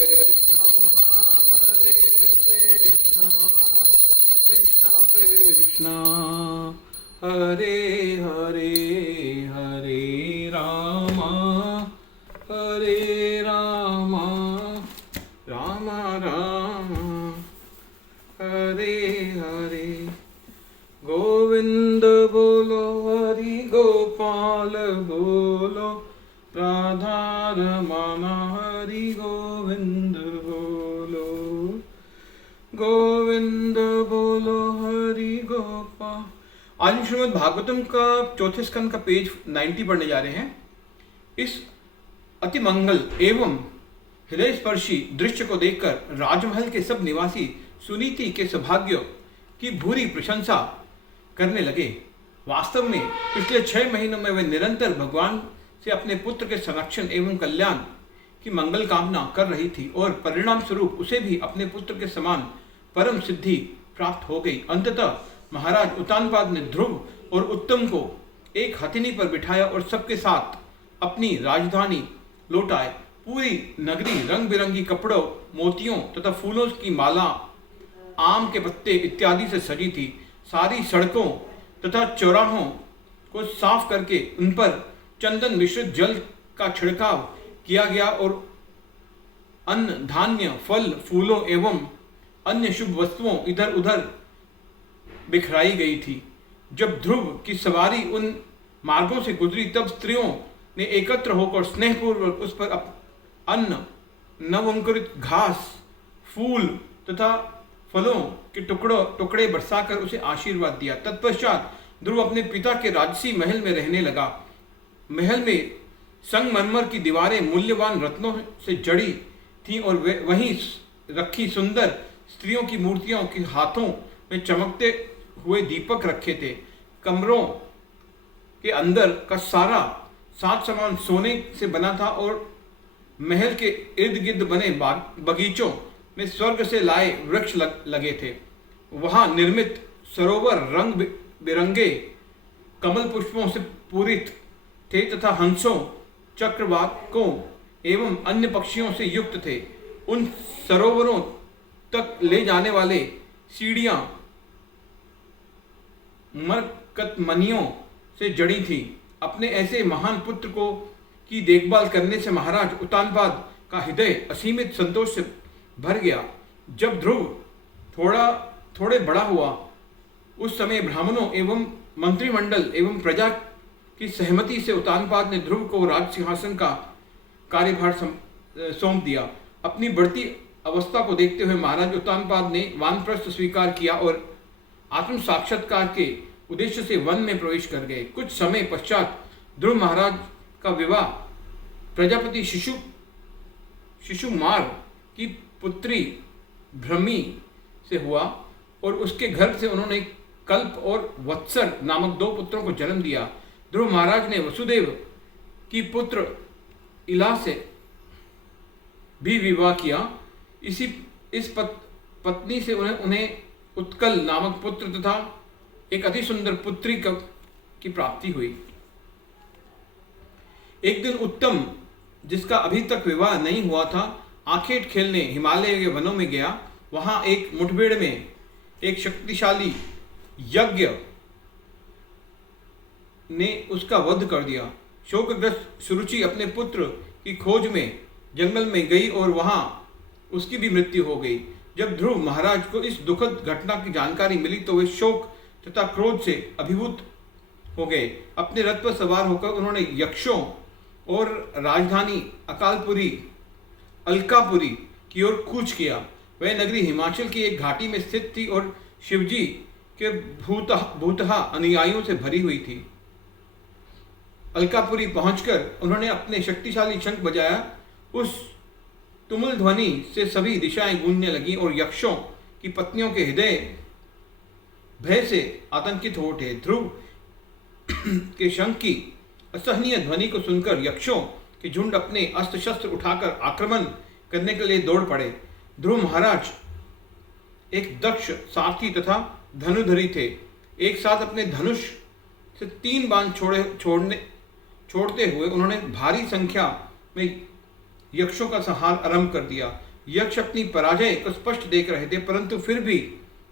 कृष्ण हरे हरे हरे रामा राम राम हरे हरे। गोविंद बोलो हरि गोपाल बोलो राधा रमण हरि गोविंद बोलो। गोविंद बोलो हरि गोपाल। आज हम श्रीमद् भागवतम का चौथे स्कंद का पेज 90 पढ़ने जा रहे हैं। इस अति मंगल एवं हृदय स्पर्शी दृश्य को देखकर राजमहल के सब निवासी सुनीति के सौभाग्य की भूरी प्रशंसा करने लगे। वास्तव में पिछले 6 महीनों में वे निरंतर भगवान से अपने पुत्र के संरक्षण एवं कल्याण की मंगल कामना कर रही थी और परिणाम स्वरूप उसे भी अपने पुत्र के समान परम सिद्धि प्राप्त हो गई। अंततः महाराज उत्तानपाद ने ध्रुव और उत्तम को एक हथिनी पर बिठाया और सबके साथ अपनी राजधानी लौटाए। पूरी नगरी रंग बिरंगी कपड़ों, मोतियों तथा फूलों की माला, आम के पत्ते इत्यादि से सजी थी। सारी सड़कों तथा चौराहों को साफ करके उन पर चंदन मिश्रित जल का छिड़काव किया गया और अन्न, धान्य, फल, फूलों एवं अन्य शुभ वस्तुओं इधर उधर बिखराई गई थी। जब ध्रुव की सवारी उन मार्गों से गुजरी तब स्त्रियों ने एकत्र होकर स्नेहपूर्वक उस पर अन्न, नवअंकुरित घास, फूल तथा फलों के टुकड़े बरसाकर उसे आशीर्वाद दिया। तत्पश्चात ध्रुव अपने पिता के राजसी महल में रहने लगा। महल में संगमरमर की दीवारें मूल्यवान रत्नों से जड़ी थीं और वहीं रखी सुंदर स्त्रियों की मूर्तियों के हाथों में चमकते हुए दीपक रखे थे। कमरों के अंदर का सारा साज सामान सोने से बना था और महल के इर्द गिर्द बने बगीचों में स्वर्ग से लाए वृक्ष लगे थे। वहां निर्मित सरोवर रंग बिरंगे कमल पुष्पों से पूरित थे तथा हंसों, चक्रवाकों एवं अन्य पक्षियों से युक्त थे। उन सरोवरों तक ले जाने वाले सीढ़ियां मरकतमणियों से जड़ी थी। अपने ऐसे महान पुत्र को की देखभाल करने से महाराज उत्तानपाद का हृदय असीमित संतोष से भर गया। जब ध्रुव थोड़े बड़ा हुआ उस समय ब्राह्मणों एवं मंत्रिमंडल एवं प्रजा की सहमति से उत्तानपाद ने ध्रुव को राज सिंहासन का कार्यभार सौंप दिया। अपनी बढ़ती अवस्था को देखते हुए महाराज उत्तानपाद ने वानप्रस्थ स्वीकार किया और आत्म साक्षात्कार के उद्देश्य से वन में प्रवेश कर गए। कुछ समय पश्चात ध्रुव महाराज का विवाह प्रजापति शिशुमार की पुत्री भ्रमी से हुआ और उसके गर्भ से उन्होंने कल्प और वत्सर नामक 2 पुत्रों को जन्म दिया। ध्रुव महाराज ने वसुदेव की पुत्र इला से भी विवाह किया। इस पत्नी से उन्हें उत्कल नामक पुत्र तथा एक अति सुंदर पुत्री की प्राप्ति हुई। एक दिन उत्तम, जिसका अभी तक विवाह नहीं हुआ था, आखेट खेलने हिमालय के वनों में गया। वहां एक मुठभेड़ में एक शक्तिशाली यज्ञ ने उसका वध कर दिया। शोकग्रस्त सुरुचि अपने पुत्र की खोज में जंगल में गई और वहां उसकी भी मृत्यु हो गई। जब ध्रुव महाराज को इस दुखद घटना की जानकारी मिली तो वे शोक तथा क्रोध से अभिभूत हो गए। अपने रथ पर सवार होकर उन्होंने यक्षों और राजधानी अलकापुरी की ओर कूच किया। वह नगरी हिमाचल की एक घाटी में स्थित थी और शिवजी के भूतहा अनुयायियों से भरी हुई थी। अलकापुरी पहुंचकर उन्होंने अपने शक्तिशाली शंख बजाया। उस तुमुल ध्वनि से सभी दिशाएं गूंजने लगी और यक्षों की पत्नियों के हृदय भय से आतंकित हो उठे। ध्रुव के शंख की असहनीय ध्वनि को सुनकर यक्षों के झुंड अपने अस्त्र शस्त्र उठाकर आक्रमण करने के लिए दौड़ पड़े। ध्रुव महाराज एक दक्ष सारथी तथा धनुधरी थे। एक साथ अपने धनुष से 3 बाण छोड़ते हुए उन्होंने भारी संख्या में यक्षों का संहार आरंभ कर दिया। यक्ष अपनी पराजय को स्पष्ट देख रहे थे, परंतु फिर भी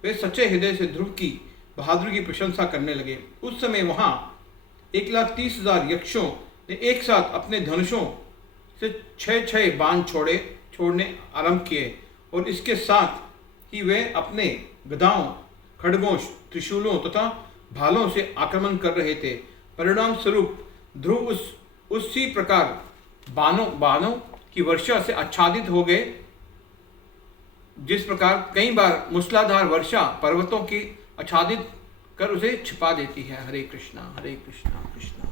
वे सच्चे हृदय से ध्रुव की बहादुरी की प्रशंसा करने लगे। उस समय वहां 1,30,000 यक्षों ने एक साथ अपने धनुषों से 6 बाण छोड़ने आरंभ किए और इसके साथ ही वे अपने गदाओं, खड्गों, त्रिशूलों तथा भालों से आक्रमण कर रहे थे। परिणाम स्वरूप ध्रुव उसी प्रकार बाणों की वर्षा से आच्छादित हो गए, जिस प्रकार कई बार मूसलाधार वर्षा पर्वतों की आच्छादित कर उसे छिपा देती है। हरे कृष्णा कृष्णा।